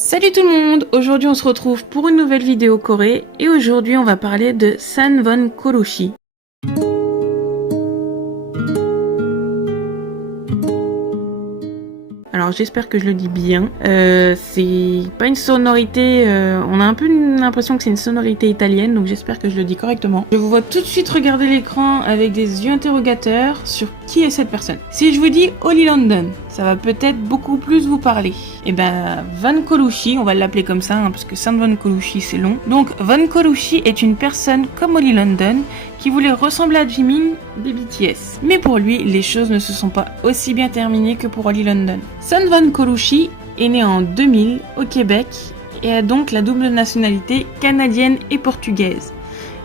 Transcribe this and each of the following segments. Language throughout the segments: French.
Salut tout le monde! Aujourd'hui on se retrouve pour une nouvelle vidéo Corée et aujourd'hui on va parler de Sanwon Kolushi. Alors j'espère que je le dis bien. C'est pas une sonorité, on a un peu l'impression que c'est une sonorité italienne, donc j'espère que je le dis correctement. Je vous vois tout de suite regarder l'écran avec des yeux interrogateurs sur qui est cette personne. Si je vous dis Oli London, ça va peut-être beaucoup plus vous parler. Et ben Von Kolushi, on va l'appeler comme ça, parce que Sanwon Kolushi c'est long. Donc Von Kolushi est une personne comme Oli London qui voulait ressembler à Jimin de BTS. Mais pour lui, les choses ne se sont pas aussi bien terminées que pour Oli London. Sanwon Kolushi est né en 2000 au Québec et a donc la double nationalité canadienne et portugaise,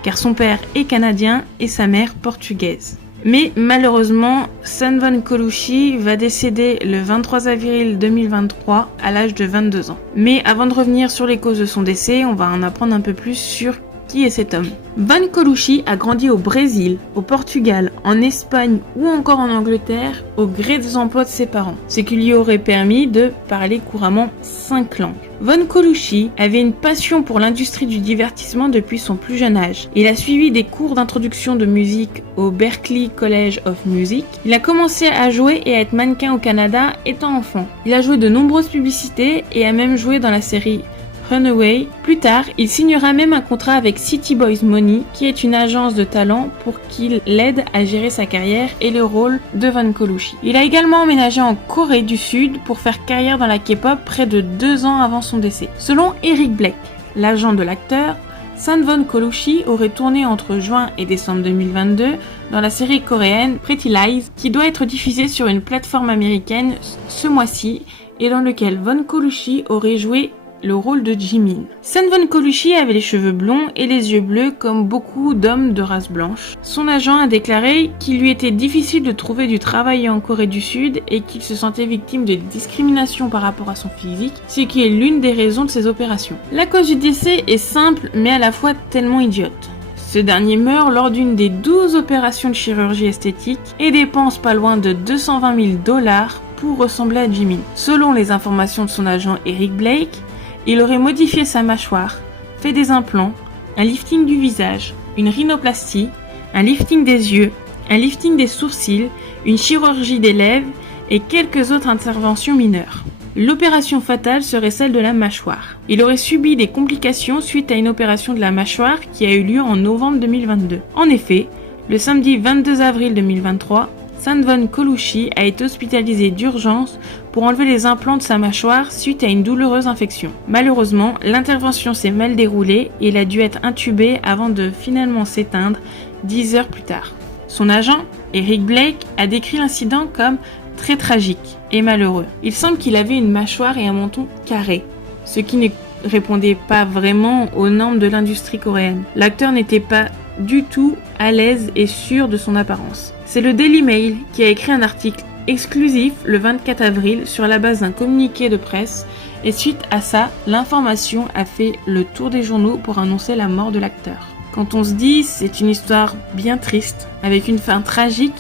car son père est canadien et sa mère portugaise. Mais malheureusement, Sanwon Kolushi va décéder le 23 avril 2023 à l'âge de 22 ans. Mais avant de revenir sur les causes de son décès, on va en apprendre un peu plus sur qui est cet homme. Von Kolushi a grandi au Brésil, au Portugal, en Espagne ou encore en Angleterre au gré des emplois de ses parents, ce qui lui aurait permis de parler couramment 5 langues. Von Kolushi avait une passion pour l'industrie du divertissement depuis son plus jeune âge. Il a suivi des cours d'introduction de musique au Berklee College of Music. Il a commencé à jouer et à être mannequin au Canada étant enfant. Il a joué de nombreuses publicités et a même joué dans la série Runaway. Plus tard, il signera même un contrat avec City Boys Money, qui est une agence de talent pour qu'il l'aide à gérer sa carrière et le rôle de Von Kolushi. Il a également emménagé en Corée du Sud pour faire carrière dans la K-pop près de 2 ans avant son décès. Selon Eric Blake, l'agent de l'acteur, Sanwon Kolushi aurait tourné entre juin et décembre 2022 dans la série coréenne Pretty Lies, qui doit être diffusée sur une plateforme américaine ce mois-ci et dans lequel Von Kolushi aurait joué le rôle de Jimin. Sanwon Kolushi avait les cheveux blonds et les yeux bleus comme beaucoup d'hommes de race blanche. Son agent a déclaré qu'il lui était difficile de trouver du travail en Corée du Sud et qu'il se sentait victime de discrimination par rapport à son physique, ce qui est l'une des raisons de ses opérations. La cause du décès est simple mais à la fois tellement idiote. Ce dernier meurt lors d'une des 12 opérations de chirurgie esthétique et dépense pas loin de 220 000 $ pour ressembler à Jimin. Selon les informations de son agent Eric Blake, il aurait modifié sa mâchoire, fait des implants, un lifting du visage, une rhinoplastie, un lifting des yeux, un lifting des sourcils, une chirurgie des lèvres et quelques autres interventions mineures. L'opération fatale serait celle de la mâchoire. Il aurait subi des complications suite à une opération de la mâchoire qui a eu lieu en novembre 2022. En effet, le samedi 22 avril 2023, Sanwon Kolushi a été hospitalisé d'urgence pour enlever les implants de sa mâchoire suite à une douloureuse infection. Malheureusement, l'intervention s'est mal déroulée et il a dû être intubé avant de finalement s'éteindre 10 heures plus tard. Son agent, Eric Blake, a décrit l'incident comme très tragique et malheureux. Il semble qu'il avait une mâchoire et un menton carré, ce qui ne répondait pas vraiment aux normes de l'industrie coréenne. L'acteur n'était pas du tout à l'aise et sûr de son apparence. C'est le Daily Mail qui a écrit un article exclusif le 24 avril sur la base d'un communiqué de presse et suite à ça, l'information a fait le tour des journaux pour annoncer la mort de l'acteur. Quand on se dit c'est une histoire bien triste, avec une fin tragique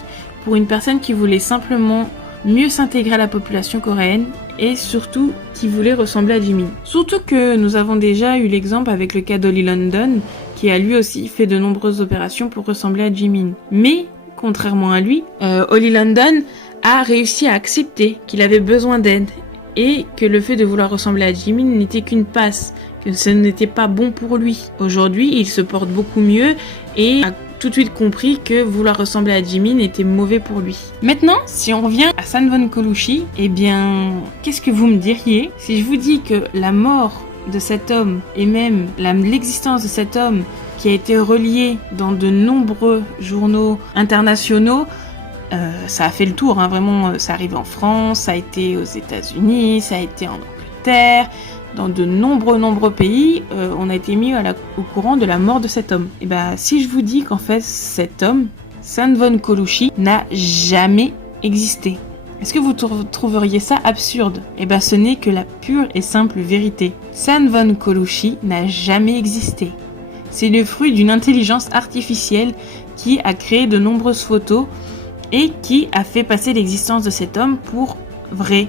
pour une personne qui voulait simplement mieux s'intégrer à la population coréenne et surtout qui voulait ressembler à Jimin. Surtout que nous avons déjà eu l'exemple avec le cas d'Oli London qui a lui aussi fait de nombreuses opérations pour ressembler à Jimin. Mais contrairement à lui, Oli London a réussi à accepter qu'il avait besoin d'aide et que le fait de vouloir ressembler à Jimin n'était qu'une passe, que ce n'était pas bon pour lui. Aujourd'hui, il se porte beaucoup mieux et a tout de suite compris que vouloir ressembler à Jimin était mauvais pour lui. Maintenant, si on revient à Sanwon Kolushi, eh bien, qu'est-ce que vous me diriez si je vous dis que la mort de cet homme et même l'existence de cet homme qui a été relié dans de nombreux journaux internationaux, ça a fait le tour, vraiment, ça arrive en France, ça a été aux États-Unis, ça a été en Angleterre, dans de nombreux pays, on a été mis au courant de la mort de cet homme. Et bah, si je vous dis qu'en fait, cet homme, Sanwon Kolushi, n'a jamais existé, est-ce que vous trouveriez ça absurde? Eh ben, ce n'est que la pure et simple vérité. Sanwon Kolushi n'a jamais existé. C'est le fruit d'une intelligence artificielle qui a créé de nombreuses photos et qui a fait passer l'existence de cet homme pour vrai.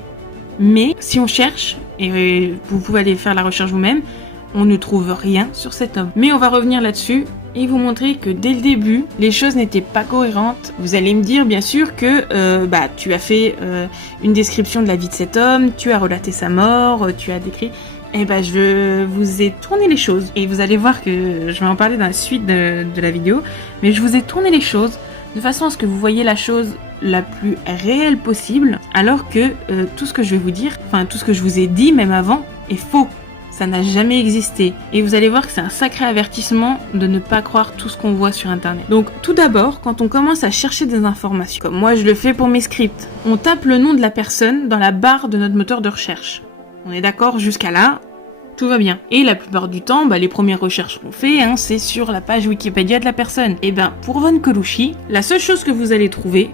Mais si on cherche, et vous pouvez aller faire la recherche vous-même, on ne trouve rien sur cet homme. Mais on va revenir là-dessus et vous montrer que dès le début, les choses n'étaient pas cohérentes. Vous allez me dire bien sûr que tu as fait une description de la vie de cet homme, tu as relaté sa mort, tu as décrit... je vous ai tourné les choses. Et vous allez voir que je vais en parler dans la suite de la vidéo. Mais je vous ai tourné les choses de façon à ce que vous voyez la chose la plus réelle possible. Alors que tout ce que je vais vous dire, enfin tout ce que je vous ai dit même avant, est faux. Ça n'a jamais existé. Et vous allez voir que c'est un sacré avertissement de ne pas croire tout ce qu'on voit sur internet. Donc tout d'abord, quand on commence à chercher des informations, comme moi je le fais pour mes scripts, on tape le nom de la personne dans la barre de notre moteur de recherche. On est d'accord jusqu'à là, tout va bien. Et la plupart du temps, les premières recherches qu'on fait, c'est sur la page Wikipédia de la personne. Et pour Von Colucci, la seule chose que vous allez trouver,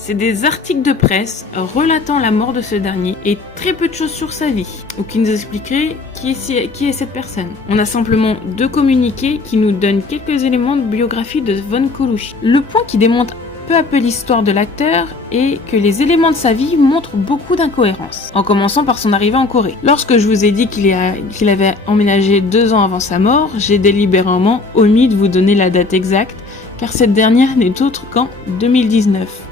c'est des articles de presse relatant la mort de ce dernier et très peu de choses sur sa vie, ou qui nous expliqueraient qui est cette personne. On a simplement 2 communiqués qui nous donnent quelques éléments de biographie de Von Coluchy. Le point qui démontre peu à peu l'histoire de l'acteur est que les éléments de sa vie montrent beaucoup d'incohérences, en commençant par son arrivée en Corée. Lorsque je vous ai dit qu'il avait emménagé 2 ans avant sa mort, j'ai délibérément omis de vous donner la date exacte, car cette dernière n'est autre qu'en 2019.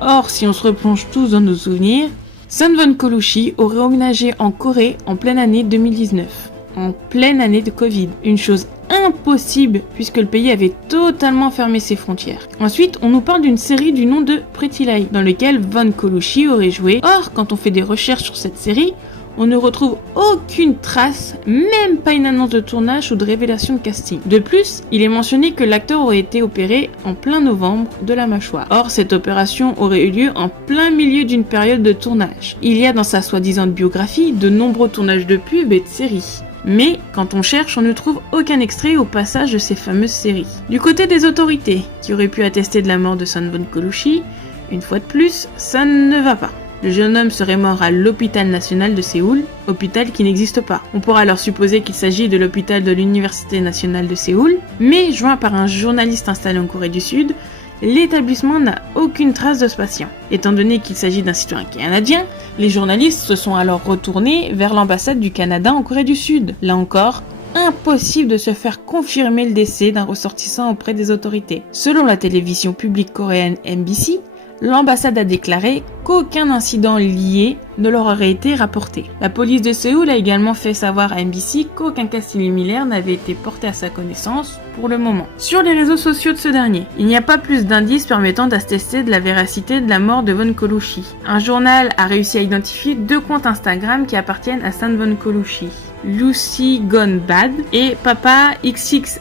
Or, si on se replonge tous dans nos souvenirs, Son Von Coluchy aurait emménagé en Corée en pleine année 2019, en pleine année de Covid. Une chose impossible puisque le pays avait totalement fermé ses frontières. Ensuite, on nous parle d'une série du nom de Pretty Lies, dans lequel Von Coluchy aurait joué. Or, quand on fait des recherches sur cette série, on ne retrouve aucune trace, même pas une annonce de tournage ou de révélation de casting. De plus, il est mentionné que l'acteur aurait été opéré en plein novembre de la mâchoire. Or, cette opération aurait eu lieu en plein milieu d'une période de tournage. Il y a dans sa soi-disant biographie de nombreux tournages de pubs et de séries. Mais, quand on cherche, on ne trouve aucun extrait au passage de ces fameuses séries. Du côté des autorités, qui auraient pu attester de la mort de Son Von Coluchy, une fois de plus, ça ne va pas. Le jeune homme serait mort à l'hôpital national de Séoul, hôpital qui n'existe pas. On pourra alors supposer qu'il s'agit de l'hôpital de l'Université nationale de Séoul, mais joint par un journaliste installé en Corée du Sud, l'établissement n'a aucune trace de ce patient. Étant donné qu'il s'agit d'un citoyen canadien, les journalistes se sont alors retournés vers l'ambassade du Canada en Corée du Sud. Là encore, impossible de se faire confirmer le décès d'un ressortissant auprès des autorités. Selon la télévision publique coréenne MBC, l'ambassade a déclaré qu'aucun incident lié ne leur aurait été rapporté. La police de Séoul a également fait savoir à MBC qu'aucun cas similaire n'avait été porté à sa connaissance pour le moment. Sur les réseaux sociaux de ce dernier, il n'y a pas plus d'indices permettant d'attester de la véracité de la mort de Von Coluchy. Un journal a réussi à identifier 2 comptes Instagram qui appartiennent à Son Von Coluchy, Lucy Gone Bad et Papa XXY.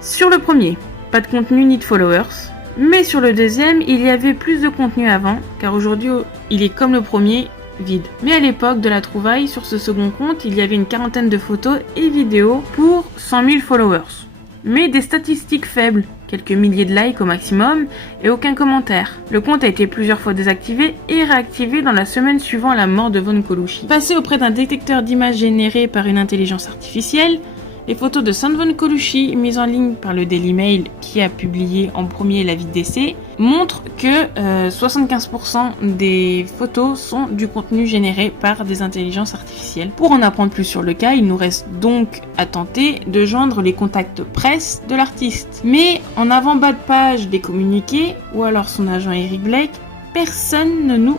Sur le premier, pas de contenu ni de followers. Mais sur le deuxième, il y avait plus de contenu avant, car aujourd'hui, il est comme le premier, vide. Mais à l'époque de la trouvaille, sur ce second compte, il y avait une 40aine de photos et vidéos pour 100 000 followers. Mais des statistiques faibles, quelques milliers de likes au maximum, et aucun commentaire. Le compte a été plusieurs fois désactivé et réactivé dans la semaine suivant la mort de Von Coluchy. Passé auprès d'un détecteur d'images généré par une intelligence artificielle, les photos de Son Von Coluchy mises en ligne par le Daily Mail qui a publié en premier l'avis de décès montrent que 75% des photos sont du contenu généré par des intelligences artificielles. Pour en apprendre plus sur le cas, il nous reste donc à tenter de joindre les contacts presse de l'artiste. Mais en avant-bas de page des communiqués, ou alors son agent Eric Blake, personne ne nous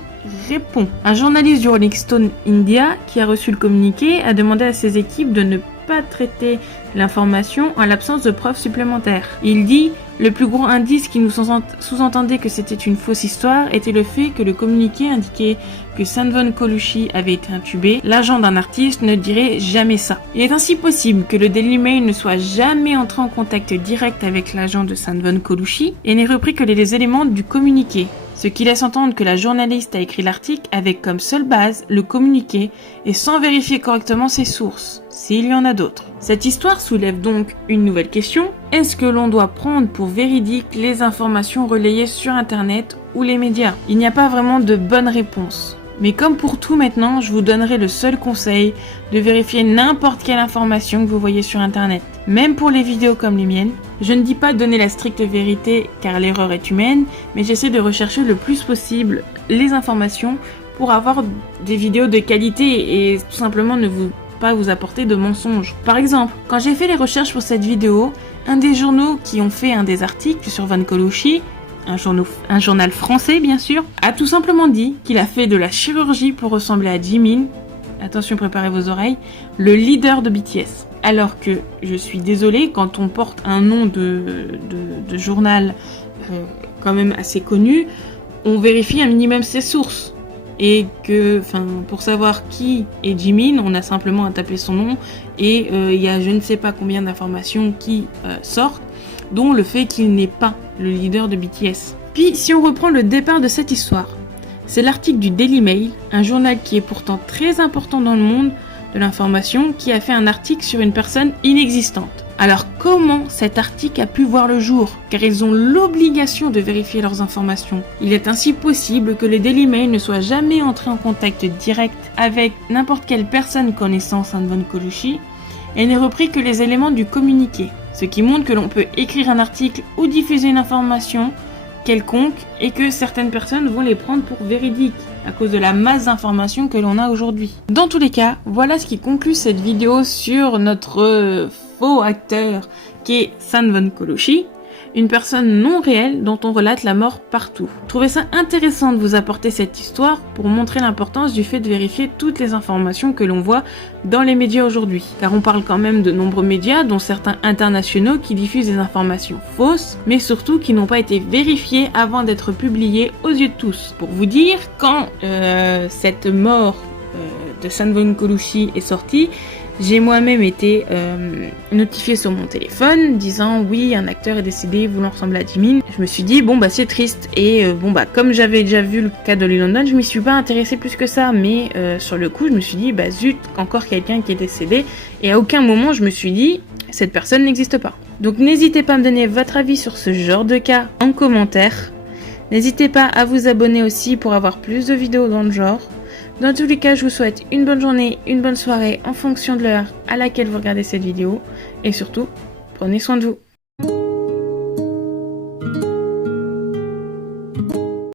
répond. Un journaliste du Rolling Stone India qui a reçu le communiqué a demandé à ses équipes de ne pas traiter l'information en l'absence de preuves supplémentaires. Il dit « Le plus gros indice qui nous sous-entendait que c'était une fausse histoire était le fait que le communiqué indiquait que Son Von Coluchy avait été intubé. L'agent d'un artiste ne dirait jamais ça. Il est ainsi possible que le Daily Mail ne soit jamais entré en contact direct avec l'agent de Son Von Coluchy et n'ait repris que les éléments du communiqué. Ce qui laisse entendre que la journaliste a écrit l'article avec comme seule base le communiqué et sans vérifier correctement ses sources, s'il y en a d'autres. Cette histoire soulève donc une nouvelle question. Est-ce que l'on doit prendre pour véridiques les informations relayées sur Internet ou les médias ? Il n'y a pas vraiment de bonne réponse. Mais comme pour tout maintenant, je vous donnerai le seul conseil de vérifier n'importe quelle information que vous voyez sur Internet. Même pour les vidéos comme les miennes, je ne dis pas donner la stricte vérité car l'erreur est humaine, mais j'essaie de rechercher le plus possible les informations pour avoir des vidéos de qualité et tout simplement ne pas vous apporter de mensonges. Par exemple, quand j'ai fait les recherches pour cette vidéo, un des journaux qui ont fait un des articles sur Van Colucci, un journal français bien sûr, a tout simplement dit qu'il a fait de la chirurgie pour ressembler à Jimin, attention préparez vos oreilles, le leader de BTS. Alors que, je suis désolée, quand on porte un nom de journal quand même assez connu, on vérifie un minimum ses sources. Et que, pour savoir qui est Jimin, on a simplement à taper son nom et il y a je ne sais pas combien d'informations qui sortent, dont le fait qu'il n'est pas le leader de BTS. Puis, si on reprend le départ de cette histoire, c'est l'article du Daily Mail, un journal qui est pourtant très important dans le monde de l'information, qui a fait un article sur une personne inexistante. Alors comment cet article a pu voir le jour? Car ils ont l'obligation de vérifier leurs informations. Il est ainsi possible que le Daily Mail ne soit jamais entré en contact direct avec n'importe quelle personne connaissant Saint Van Colucci et n'ait repris que les éléments du communiqué. Ce qui montre que l'on peut écrire un article ou diffuser une information quelconque et que certaines personnes vont les prendre pour véridiques à cause de la masse d'informations que l'on a aujourd'hui. Dans tous les cas, voilà ce qui conclut cette vidéo sur notre faux acteur qui est Saint Van Colucci, une personne non réelle dont on relate la mort partout. Je trouvais ça intéressant de vous apporter cette histoire pour montrer l'importance du fait de vérifier toutes les informations que l'on voit dans les médias aujourd'hui. Car on parle quand même de nombreux médias, dont certains internationaux qui diffusent des informations fausses, mais surtout qui n'ont pas été vérifiées avant d'être publiées aux yeux de tous. Pour vous dire, quand cette mort de Saint Van Colucci est sortie, j'ai moi-même été notifiée sur mon téléphone disant oui, un acteur est décédé voulant ressembler à Jimin. Je me suis dit bon bah c'est triste et comme j'avais déjà vu le cas de Lee London, je m'y suis pas intéressée plus que ça, mais sur le coup je me suis dit bah zut, encore quelqu'un qui est décédé, et à aucun moment je me suis dit cette personne n'existe pas. Donc n'hésitez pas à me donner votre avis sur ce genre de cas en commentaire. N'hésitez pas à vous abonner aussi pour avoir plus de vidéos dans le genre. Dans tous les cas, je vous souhaite une bonne journée, une bonne soirée en fonction de l'heure à laquelle vous regardez cette vidéo. Et surtout, prenez soin de vous.